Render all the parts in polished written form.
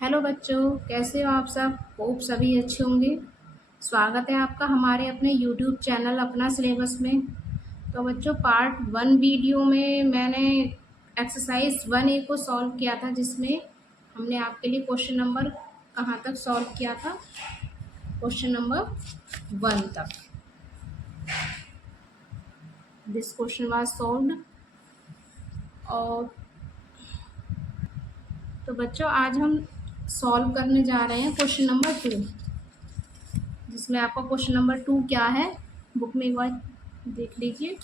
Hello बच्चों, कैसे हो आप सब? होप सभी अच्छे होंगे। स्वागत है आपका हमारे अपने यूट्यूब चैनल अपना सिलेबस में। तो बच्चों, पार्ट 1 वीडियो में मैंने एक्सरसाइज 1A को सॉल्व किया था, जिसमें हमने आपके लिए क्वेश्चन नंबर कहाँ तक सॉल्व किया था? क्वेश्चन नंबर 1 तक। This question was solved. और तो बच्चों, आज हम सॉल्व करने जा रहे हैं क्वेश्चन नंबर 2, जिसमें आपका क्वेश्चन नंबर 2 क्या है, बुक में एक बार देख लीजिए।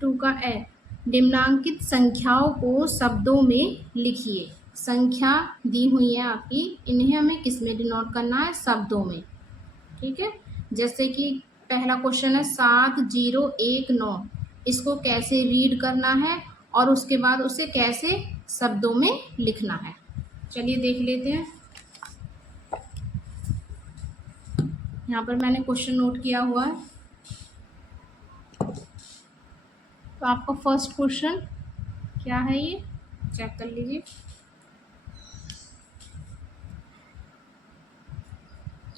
2 का ए, निम्नांकित संख्याओं को शब्दों में लिखिए। संख्या दी हुई है आपकी, इन्हें हमें किस में डिनोट करना है? शब्दों में। ठीक है, जैसे कि पहला क्वेश्चन है 7019, इसको कैसे रीड करना है और उसके बाद उसे कैसे शब्दों में लिखना है। चलिए देख लेते हैं। यहाँ पर मैंने क्वेश्चन नोट किया हुआ है। तो आपका फर्स्ट क्वेश्चन क्या है, ये चेक कर लीजिए।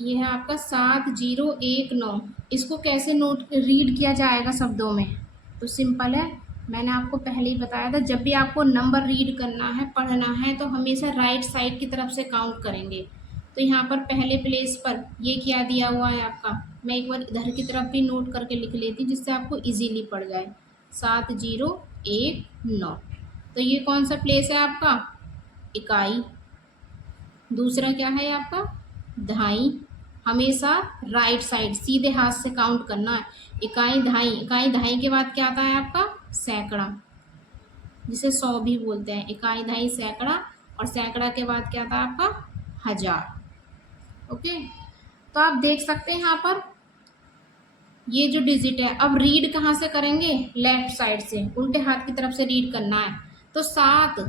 ये है आपका 7019, इसको कैसे नोट रीड किया जाएगा शब्दों में? तो सिंपल है, मैंने आपको पहले ही बताया था, जब भी आपको नंबर रीड करना है, पढ़ना है, तो हमेशा राइट साइड की तरफ से काउंट करेंगे। तो यहाँ पर पहले प्लेस पर ये क्या दिया हुआ है आपका, मैं एक बार इधर की तरफ भी नोट करके लिख लेती, जिससे आपको इजीली पड़ जाए। 7019, तो ये कौन सा प्लेस है आपका? इकाई। दूसरा क्या है आपका? दहाई। हमेशा राइट साइड सीधे हाथ से काउंट करना है। इकाई दहाई, इकाई दहाई के बाद क्या आता है आपका? सैकड़ा, जिसे 100 भी बोलते हैं। इकाई दहाई सैकड़ा, और सैकड़ा के बाद क्या आता है आपका? हजार। ओके, तो आप देख सकते हैं यहाँ पर ये जो डिजिट है, अब रीड कहाँ से करेंगे? लेफ्ट साइड से, उल्टे हाथ की तरफ से रीड करना है। तो 7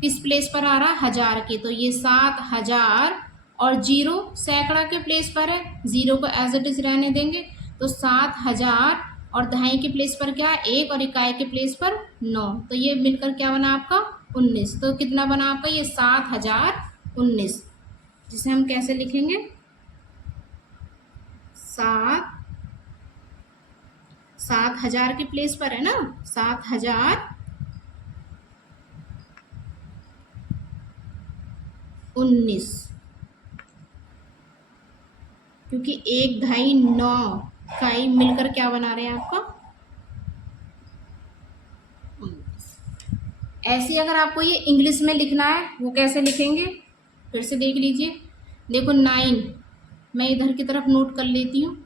किस प्लेस पर आ रहा है? हजार के, तो ये 7000, और 0 सैकड़ा के प्लेस पर है, 0 को एज इट इज रहने देंगे। तो 7000, और दहाई के प्लेस पर क्या है? 1, और इकाई के प्लेस पर 9, तो ये मिलकर क्या बना आपका? 19। तो कितना बना आपका? ये 7019, जिसे हम कैसे लिखेंगे? 7000 के प्लेस पर है ना, 7019, क्योंकि 1 दहाई 9 इकाई मिलकर क्या बना रहे हैं आपका? 19। ऐसे अगर आपको ये इंग्लिश में लिखना है, वो कैसे लिखेंगे? फिर से देख लीजिए। देखो 9, मैं इधर की तरफ नोट कर लेती हूँ,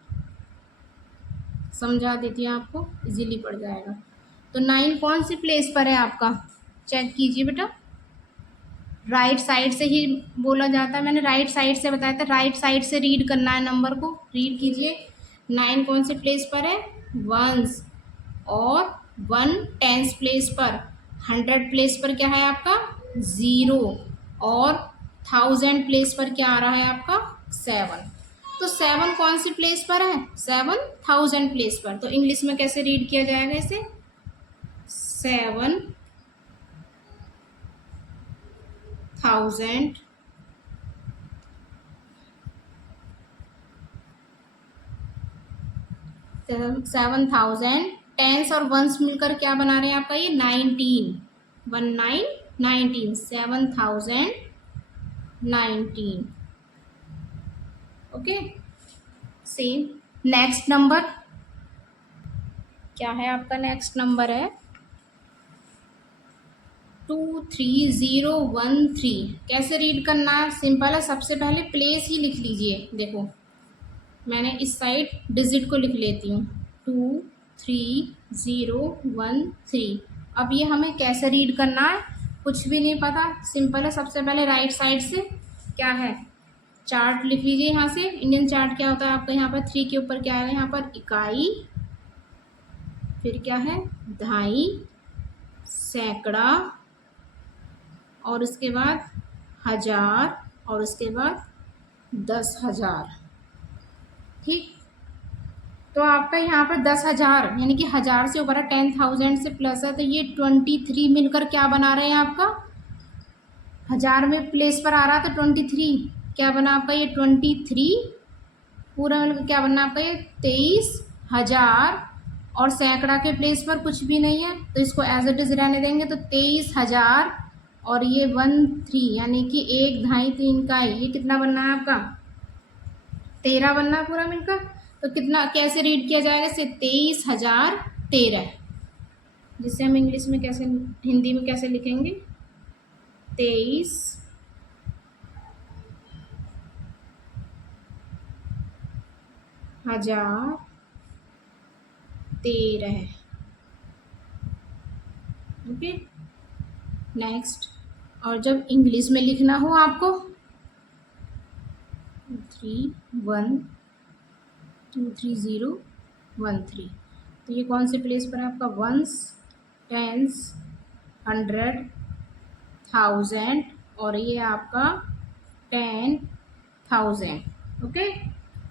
समझा देती हूँ आपको, इजीली पड़ जाएगा। तो 9 कौन सी प्लेस पर है आपका? चेक कीजिए बेटा। राइट साइड से ही बोला जाता है, मैंने राइट साइड से बताया था, राइट साइड से रीड करना है नंबर को। रीड कीजिए। 9 कौन से प्लेस पर है? वंस, और 1 टेंस प्लेस पर। 100 प्लेस पर क्या है आपका? 0, और 1000 प्लेस पर क्या आ रहा है आपका? 7। तो 7 कौन सी प्लेस पर है? 7000 प्लेस पर। तो इंग्लिश में कैसे रीड किया जाएगा इसे? 7000 7000 टेंस और वंस मिलकर क्या बना रहे हैं आपका? ये 19, 19 7019। Okay, same. नेक्स्ट नंबर क्या है आपका? नेक्स्ट नंबर है 23013। कैसे रीड करना है? सिंपल है, सबसे पहले प्लेस ही लिख लीजिए। देखो, मैंने इस साइड डिजिट को लिख लेती हूँ, 23013। अब ये हमें कैसे रीड करना है? कुछ भी नहीं पता, सिंपल है। सबसे पहले राइट साइड से क्या है? चार्ट लिख लीजिए। यहाँ से इंडियन चार्ट क्या होता है आपका? यहाँ पर 3 के ऊपर क्या है? यहाँ पर इकाई, फिर क्या है? दहाई, सैकड़ा, और उसके बाद हजार, और उसके बाद 10,000। ठीक, तो आपका यहाँ पर 10,000 यानी कि 1000 से ऊपर है, 10,000 से प्लस है, तो ये 23 मिलकर क्या बना रहे हैं आपका? हज़ार में प्लेस पर आ रहा तो 23, क्या बना आपका ये 23, पूरा मिलकर क्या बनना आपका ये 23,000, और सैकड़ा के प्लेस पर कुछ भी नहीं है तो इसको एज इट इज रहने देंगे, तो 23,000 और ये 13 यानी कि 1 ढाई 3 का ही, ये कितना बनना है आपका 13 बनना है पूरा मिलकर। तो कितना कैसे रीड किया जाएगा इसे 23,013, जिससे हम इंग्लिश में कैसे हिंदी में कैसे लिखेंगे 23,013। ओके नेक्स्ट, और जब इंग्लिश में लिखना हो आपको 31,230,13, तो ये कौन से प्लेस पर है आपका वंस, टेंस, 100, 1000, और ये आपका 10,000। ओके,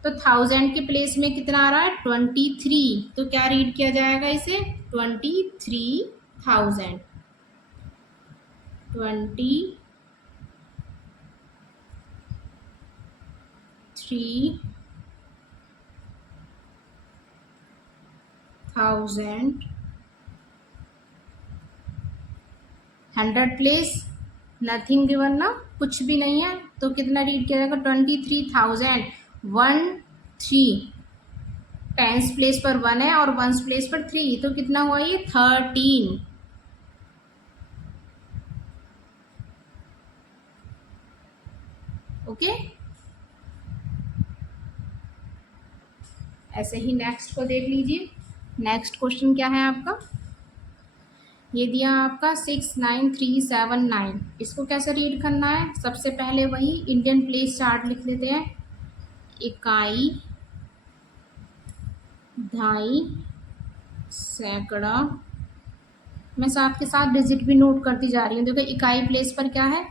तो 1000 के प्लेस में कितना आ रहा है 23, तो क्या रीड किया जाएगा इसे 23,000, 23,000। 100 प्लेस नथिंग गिवन ना, कुछ भी नहीं है, तो कितना रीड किया जाएगा 23,013। टेंस प्लेस पर 1 है और वंस प्लेस पर 3, तो कितना हुआ ये 13। ओके, ऐसे ही नेक्स्ट को देख लीजिए। नेक्स्ट क्वेश्चन क्या है आपका, ये दिया आपका 69379, इसको कैसे रीड करना है, सबसे पहले वही इंडियन प्लेस चार्ट लिख लेते हैं, इकाई, ढाई, सैकड़ा, मैं साथ के साथ डिजिट भी नोट करती जा रही हूँ। देखो इकाई प्लेस पर क्या है,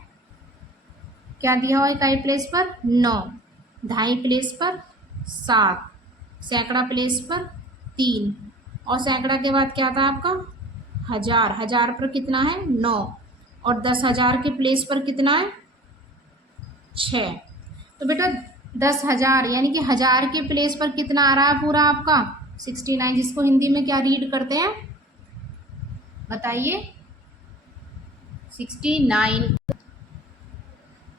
क्या दिया हुआ इकाई प्लेस पर 9, ढाई प्लेस पर 7, सैकड़ा प्लेस पर 3, और सैकड़ा के बाद क्या था आपका हज़ार, हज़ार पर कितना है 9, और 10,000 के प्लेस पर कितना है 6। तो बेटा 10,000 यानी कि हज़ार के प्लेस पर कितना आ रहा है पूरा आपका 69, जिसको हिंदी में क्या रीड करते हैं बताइए 69,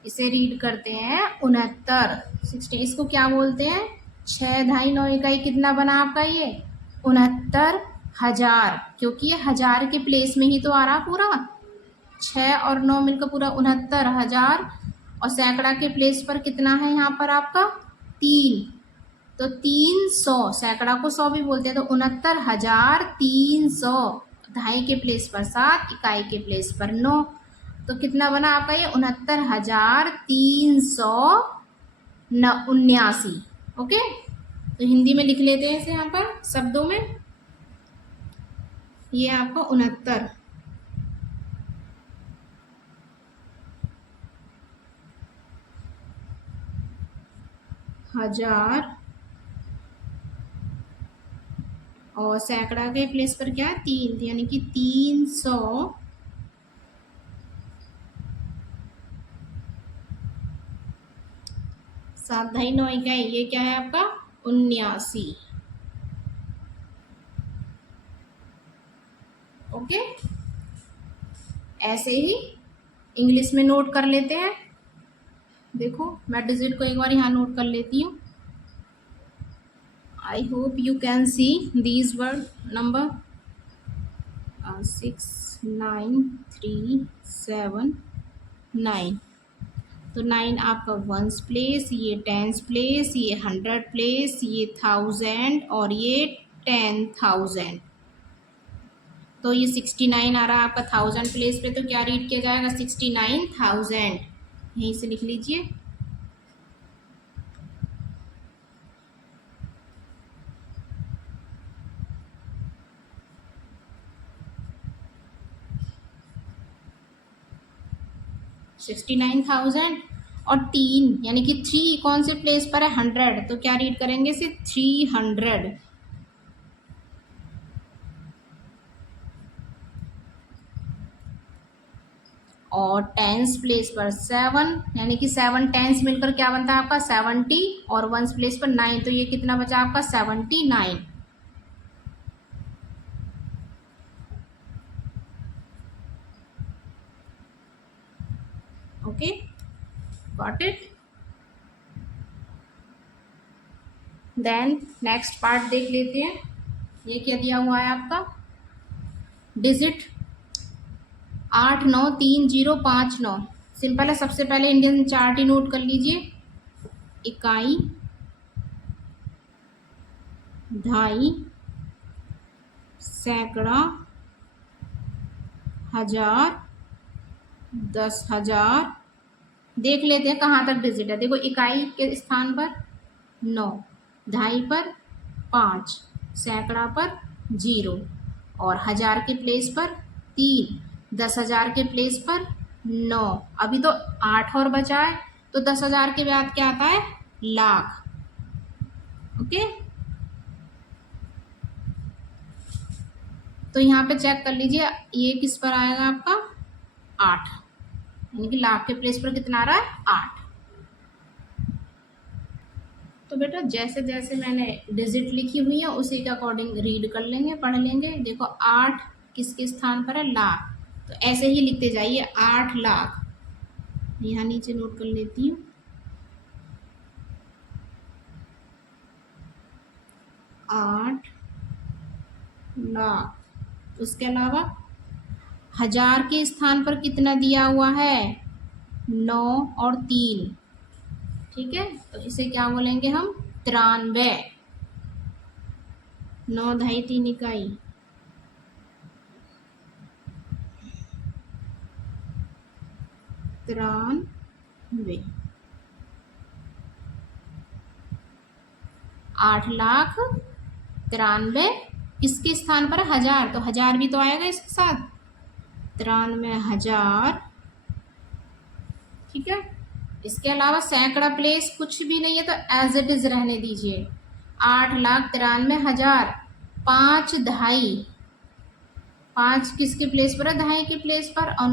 इसे रीड करते हैं 69। 60 इसको क्या बोलते हैं 6 ढाई 9 इकाई, कितना बना आपका ये 69,000, क्योंकि ये हज़ार के प्लेस में ही तो आ रहा पूरा, 6 और 9 मिलकर पूरा 69,000, और सैकड़ा के प्लेस पर कितना है यहाँ पर आपका 3, तो 300, सैकड़ा को 100 भी बोलते हैं, तो 69,300, ढाई के प्लेस पर 7, इकाई के प्लेस पर 9, तो कितना बना आपका ये 69,379। ओके, तो हिंदी में लिख लेते हैं इसे यहाँ पर शब्दों में, ये आपका 69,000, और सैकड़ा के प्लेस पर क्या है 3, यानी कि 300, 7 ढाई 9 इकाई, ये क्या है आपका 79। ओके, ऐसे ही इंग्लिश में नोट कर लेते हैं। देखो मैं डिजिट को एक बार यहाँ नोट कर लेती हूँ। I hope you can see these word number 69379, तो 9 आपका वंस प्लेस, ये टेंस प्लेस, ये 100 प्लेस, ये 1000, और ये 10,000, तो ये 69 आ रहा है आपका 1000 प्लेस पे, तो क्या रीड किया जाएगा 69,000, यहीं से लिख लीजिए। $69,000, और 3 यानी कि 3 कौन से प्लेस पर है 100, तो क्या रीड करेंगे इसे 300, और टेंस प्लेस पर 7, यानी कि 7 टेंस मिलकर क्या बनता है आपका 70, और वंस प्लेस पर 9, तो ये कितना बचा आपका 79। Okay, got it. Then next part देख लेते हैं। ये क्या दिया हुआ है आपका, डिजिट 893059। सिंपल है, सबसे पहले इंडियन चार्ट ही नोट कर लीजिए। इकाई, ढाई, सैकड़ा, हजार, 10,000। देख लेते हैं कहाँ तक डिजिट है। देखो, इकाई के स्थान पर 9, ढाई पर 5, सैकड़ा पर 0, और हजार के प्लेस पर 3, 10,000 के प्लेस पर 9। अभी तो 8 और बचा है, तो 10,000 के बाद क्या आता है, लाख। ओके, तो यहाँ पे चेक कर लीजिए, ये किस पर आएगा आपका 8, यानी कि लाख के प्लेस पर कितना आ रहा है 8। तो बेटा जैसे जैसे मैंने डिजिट लिखी हुई है उसी के अकॉर्डिंग रीड कर लेंगे, पढ़ लेंगे। देखो 8 किसके स्थान पर है, लाख, तो ऐसे ही लिखते जाइए 8 लाख। यहाँ नीचे नोट कर लेती हूँ, 8 लाख। उसके अलावा हजार के स्थान पर कितना दिया हुआ है, 9 और 3। ठीक है, तो इसे क्या बोलेंगे हम, 93। 9, ढाई, 3 इकाई, 93। 8,93,000 किसके स्थान पर, हजार, तो हजार भी तो आएगा इसके साथ, 93,000। ठीक है, इसके अलावा सैकड़ा प्लेस कुछ भी नहीं है, तो एज इट इज रहने दीजिए। 8,93,000, 5 ढाई, 5 किसके प्लेस पर है, ढाई के प्लेस पर, और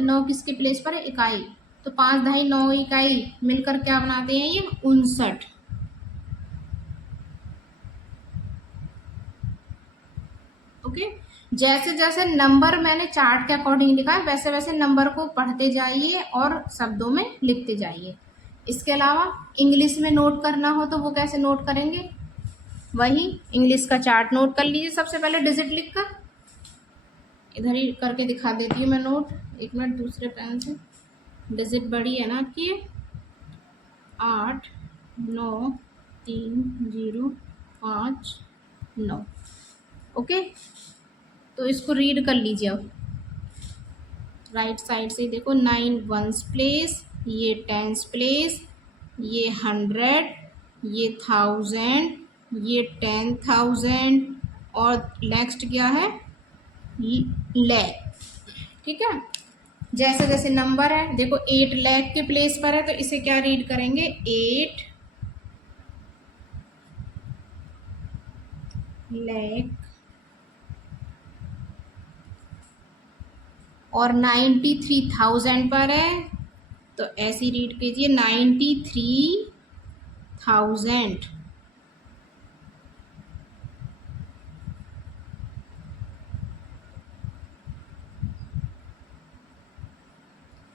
9 किसके प्लेस पर है, इकाई। तो 5 ढाई 9 इकाई मिलकर क्या बनाते हैं, ये 59। ओके, जैसे जैसे नंबर मैंने चार्ट के अकॉर्डिंग लिखा है वैसे वैसे नंबर को पढ़ते जाइए और शब्दों में लिखते जाइए। इसके अलावा इंग्लिश में नोट करना हो तो वो कैसे नोट करेंगे, वही इंग्लिश का चार्ट नोट कर लीजिए। सबसे पहले डिजिट लिखकर, इधर ही करके दिखा देती हूँ मैं नोट, एक मिनट, दूसरे पेन से। डिजिट बड़ी है ना आपकी, 8,9,3,0,5,9। ओके, तो इसको रीड कर लीजिए अब राइट साइड से। देखो 9 वंस प्लेस, ये टेंस प्लेस, ये 100, ये 1000, ये 10,000, और नेक्स्ट क्या है, लैख। ठीक है, जैसे जैसे नंबर है, देखो 8 लाख के प्लेस पर है तो इसे क्या रीड करेंगे, 8 लाख। और 93,000 पर है तो ऐसी रीड कीजिए 93,000।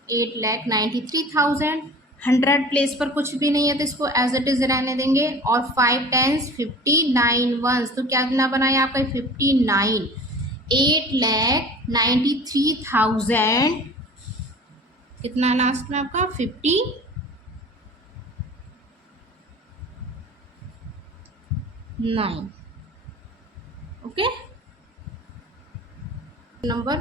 8,93,000। 100 प्लेस पर कुछ भी नहीं है तो इसको एज इट इज रहने देंगे। और 5 टेंस 59 वंस, तो क्या ना बनाया आपका 59। 8,93,000 कितना लास्ट में आपका 59। ओके, नंबर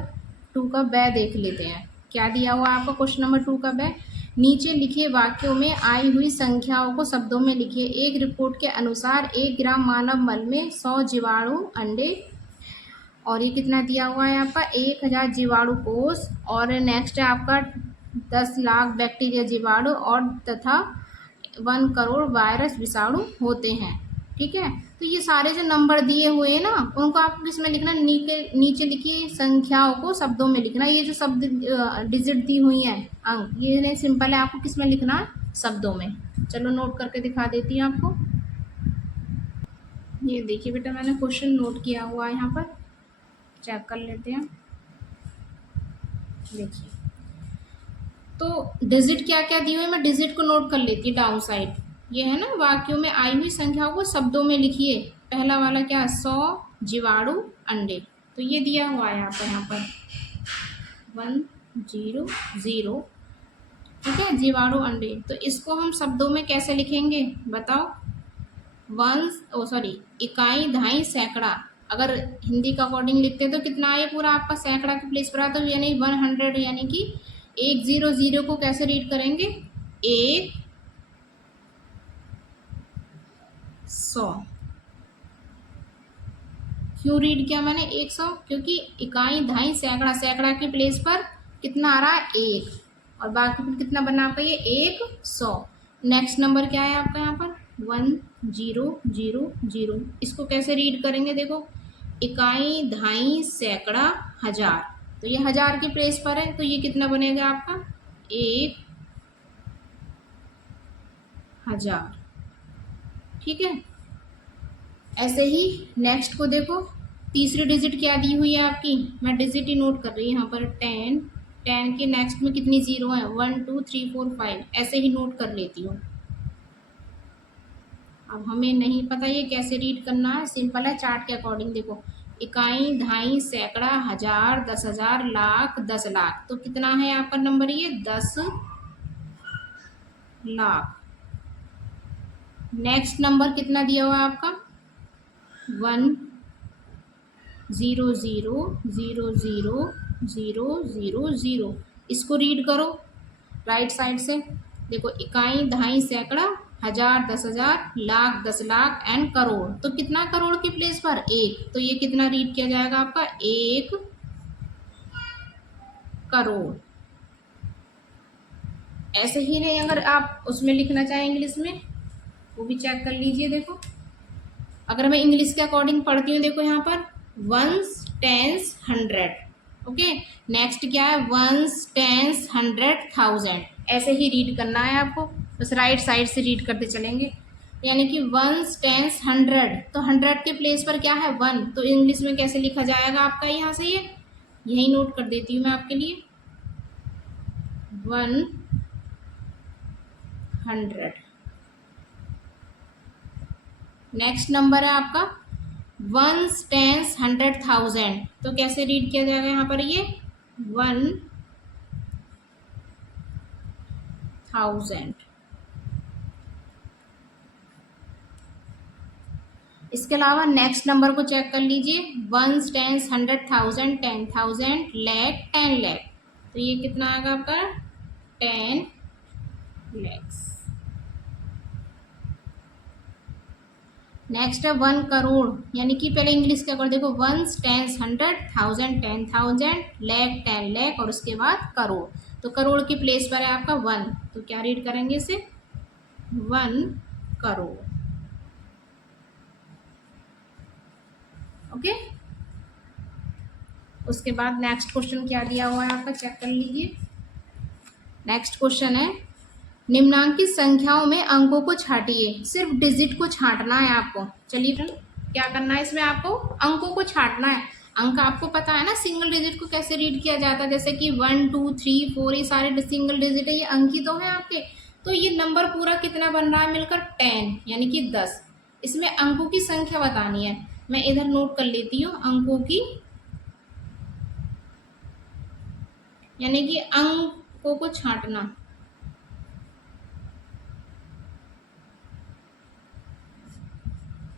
2 का बै देख लेते हैं। क्या दिया हुआ आपका क्वेश्चन नंबर 2 का बै, नीचे लिखे वाक्यों में आई हुई संख्याओं को शब्दों में लिखिए। एक रिपोर्ट के अनुसार 1 ग्राम मानव मल में 100 जीवाणु अंडे, और ये कितना दिया हुआ है आपका 1000 जीवाणु कोष, और नेक्स्ट है आपका 10 लाख बैक्टीरिया जीवाणु, और तथा 1 करोड़ वायरस विषाणु होते हैं। ठीक है। तो ये सारे जो नंबर दिए हुए हैं ना, उनको आपको किसमें लिखना, नीचे लिखिए संख्याओं को शब्दों में लिखना। ये जो शब्द डिजिट दी हुई हैं अंक, ये सिंपल है, आपको किसमें लिखना है, शब्दों में। चलो नोट करके दिखा देती हूँ आपको। ये देखिए बेटा, मैंने क्वेश्चन नोट किया हुआ है यहाँ पर, चेक कर लेते हैं। देखिए, तो डिजिट क्या क्या दी हुई है, मैं डिजिट को नोट कर लेती हूँ डाउन साइड। ये है ना, वाक्यों में आई हुई संख्याओं को शब्दों में लिखिए। पहला वाला क्या, 100 जीवाणु अंडे, तो ये दिया हुआ है आपको यहाँ पर 100, ठीक है, जीवाणु अंडे। तो इसको हम शब्दों में कैसे लिखेंगे बताओ। इकाई, दहाई, सैकड़ा। अगर हिंदी का अकॉर्डिंग लिखते हैं तो कितना आए पूरा आपका, सैकड़ा के प्लेस पर आता है, यानी 100, यानी कि 100 को कैसे रीड करेंगे, 100। क्यों रीड किया मैंने 100, क्योंकि इकाई, दहाई, सैकड़ा, सैकड़ा के प्लेस पर कितना आ रहा है, 1, और बाकी फिर कितना बना आपका ये 100। नेक्स्ट नंबर क्या है आपका यहाँ पर 1000। इसको कैसे रीड करेंगे, देखो, इकाई, दहाई, सैकड़ा, हजार, तो ये हजार के प्लेस पर है, तो ये कितना बनेगा आपका 1000, ठीक है। ऐसे ही नेक्स्ट को देखो, तीसरी डिजिट क्या दी हुई है आपकी, मैं डिजिट ही नोट कर रही हूँ यहाँ पर, 10। 10 के नेक्स्ट में कितनी जीरो है, 1 2 3 4 5, ऐसे ही नोट कर लेती हूँ। अब हमें नहीं पता ये कैसे रीड करना है, सिंपल है, चार्ट के अकॉर्डिंग देखो, इकाई, दहाई, सैकड़ा, हजार, 10,000, लाख, 10 लाख, तो कितना है आपका नंबर ये 10 लाख। नेक्स्ट नंबर कितना दिया हुआ है आपका 100,000,000,000। इसको रीड करो राइट साइड से, देखो, इकाई, दहाई, सैकड़ा, हजार, 10,000, लाख, 10 लाख, एंड करोड़, तो कितना करोड़ की प्लेस पर 1, तो ये कितना रीड किया जाएगा आपका 1 करोड़। ऐसे ही नहीं, अगर आप उसमें लिखना चाहें इंग्लिश में, वो भी चेक कर लीजिए। देखो, अगर मैं इंग्लिश के अकॉर्डिंग पढ़ती हूँ, देखो यहाँ पर 1s, 10s, 100, ओके। नेक्स्ट क्या है 1s, 10s, 100, 1000, ऐसे ही रीड करना है आपको, बस राइट साइड से रीड करते चलेंगे। यानी कि 1s, 10s, 100, तो 100 के प्लेस पर क्या है 1, तो इंग्लिश में कैसे लिखा जाएगा आपका, यहाँ से ये यही नोट कर देती हूँ मैं आपके लिए, 100। नेक्स्ट नंबर है आपका 1s, 10s, 100, 1000, तो कैसे रीड किया जाएगा यहाँ पर ये 1000। इसके अलावा नेक्स्ट नंबर को चेक कर लीजिए, 1s, 10s, 100, 1000, 10,000, लाख, 10 लाख, तो ये कितना आएगा आपका 10 lakhs। नेक्स्ट है 1 करोड़, यानी कि पहले इंग्लिश के अकॉर्डिंग देखो 1s, 10s, 100, 1000, 10,000, लाख, 10 लाख, और उसके बाद करोड़, तो करोड़ की प्लेस पर है आपका 1, तो क्या रीड करेंगे इसे 1 करोड़, ओके। उसके बाद नेक्स्ट क्वेश्चन क्या दिया हुआ है आपका, चेक कर लीजिए। नेक्स्ट क्वेश्चन है, निम्नांकित संख्याओं में अंकों को छाटिए, सिर्फ डिजिट को छांटना है आपको। चलिए क्या करना है इसमें, आपको अंकों को छांटना है। अंक आपको पता है ना, सिंगल डिजिट को कैसे रीड किया जाता है, जैसे कि 1 2 3 4, ये सारे सिंगल डिजिट है, ये अंक ही तो है आपके। तो ये नंबर पूरा कितना बन रहा है मिलकर 10, यानी कि 10। इसमें अंकों की संख्या बतानी है, मैं इधर नोट कर लेती हूँ अंकों की, यानी कि अंकों को छांटना,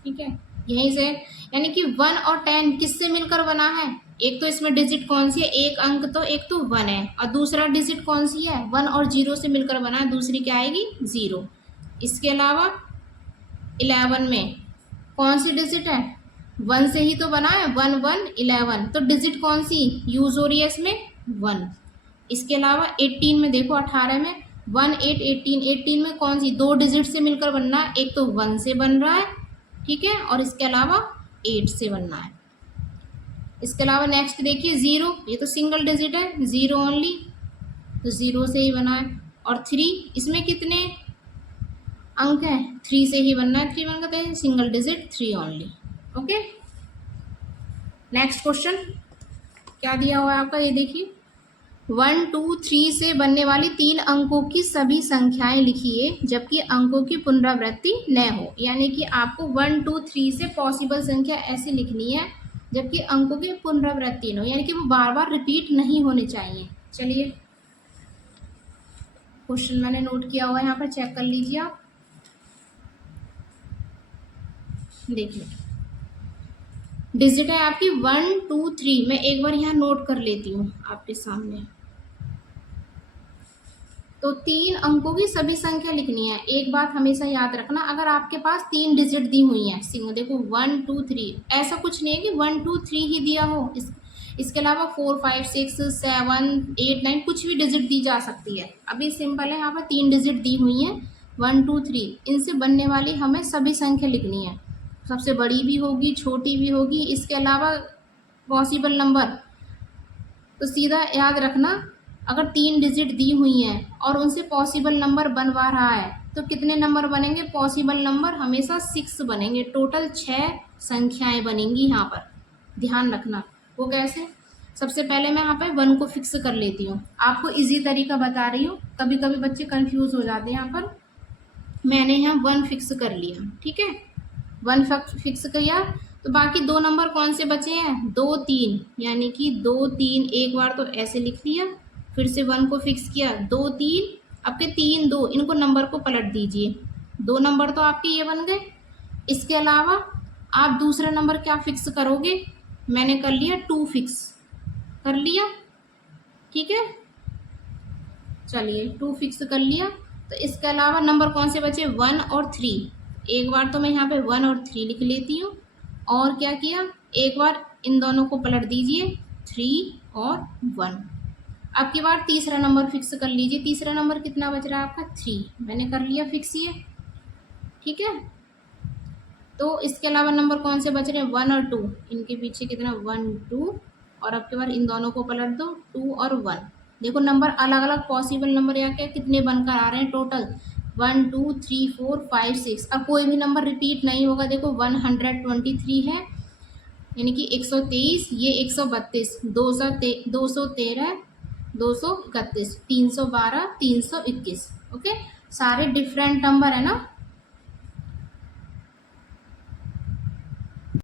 ठीक है। यहीं से, यानी कि 1 और 10 किससे मिलकर बना है, एक तो इसमें डिजिट कौन सी है, एक अंक तो एक तो 1 है, और दूसरा डिजिट कौन सी है 1 और 0 से मिलकर बना है, दूसरी क्या आएगी 0। इसके अलावा 11 में कौन सी डिजिट है, 1 से ही तो बना है, 1 1 11, तो डिजिट कौन सी यूज हो रही है इसमें 1। इसके अलावा 18 में देखो, 18 में 1 8 18, 18 में कौन सी दो डिजिट से मिलकर बनना है, एक तो 1 से बन रहा है, ठीक है, और इसके अलावा 8 से बनना है। इसके अलावा नेक्स्ट देखिए 0, ये तो सिंगल डिजिट है, 0 ओनली, तो 0 से ही बना है। और 3, इसमें कितने अंक हैं, 3 से ही बनना है, 3 बन गए, single digit 3 only. Okay, next question क्या दिया हुआ है आपका, ये देखिए 1 2 3 से बनने वाली 3 अंकों की सभी संख्याएं लिखिए जबकि अंकों की पुनरावृत्ति न हो। यानी कि आपको 1 2 3 से पॉसिबल संख्या ऐसी लिखनी है जबकि अंकों की पुनरावृत्ति न हो, यानी कि वो बार बार रिपीट नहीं होने चाहिए। चलिए क्वेश्चन मैंने नोट किया हुआ है, यहाँ पर चेक कर लीजिए आप। देखिए डिजिट है आपकी 1 2 3, मैं एक बार यहाँ नोट कर लेती हूँ आपके सामने। तो 3 अंकों की सभी संख्या लिखनी है। एक बात हमेशा याद रखना, अगर आपके पास 3 डिजिट दी हुई हैं, देखो 1 2 3, ऐसा कुछ नहीं है कि 1 2 3 ही दिया हो, इसके अलावा 4 5 6 7 8 9 कुछ भी डिजिट दी जा सकती है। अभी सिंपल है, यहाँ पर 3 डिजिट दी हुई हैं 1 2 3, इनसे बनने वाली हमें सभी संख्या लिखनी है। सबसे बड़ी भी होगी, छोटी भी होगी, इसके अलावा पॉसिबल नंबर। तो सीधा याद रखना, अगर 3 डिजिट दी हुई हैं और उनसे पॉसिबल नंबर बनवा रहा है तो कितने नंबर बनेंगे, पॉसिबल नंबर हमेशा 6 बनेंगे। टोटल 6 संख्याएं बनेंगी यहाँ पर, ध्यान रखना। वो कैसे, सबसे पहले मैं यहाँ पे 1 को फिक्स कर लेती हूँ, आपको इजी तरीका बता रही हूँ, कभी कभी बच्चे कंफ्यूज हो जाते हैं। यहाँ पर मैंने यहाँ 1 फिक्स कर लिया, ठीक है, 1 फिक्स किया, तो बाकी 2 नंबर कौन से बचे हैं, 2 3, यानी कि 2 3 एक बार तो ऐसे लिख लिया, फिर से 1 को फिक्स किया, 2 3, आपके 3 2, इनको नंबर को पलट दीजिए, 2 नंबर तो आपके ये बन गए। इसके अलावा आप दूसरा नंबर क्या फिक्स करोगे, मैंने कर लिया 2 फिक्स कर लिया, ठीक है, चलिए 2 फिक्स कर लिया। तो इसके अलावा नंबर कौन से बचे, 1 और 3, एक बार तो मैं यहाँ पे 1 और 3 लिख लेती हूँ, और क्या किया, एक बार इन दोनों को पलट दीजिए, 3 और 1। अब की बार तीसरा नंबर फिक्स कर लीजिए, तीसरा नंबर कितना बच रहा है आपका, 3, मैंने कर लिया फिक्स ये, ठीक है। तो इसके अलावा नंबर कौन से बच रहे हैं, 1 और 2, इनके पीछे कितना 1 2, और अब की बार इन दोनों को पलट दो, 2 और 1। देखो नंबर अलग अलग पॉसिबल नंबर या क्या कितने बनकर आ रहे हैं, टोटल 1 2 3 4 5 6। अब कोई भी नंबर रिपीट नहीं होगा, देखो 123 है, यानी कि 123, ये 132, 213 231, 312 321। ओके, सारे डिफरेंट नंबर है ना,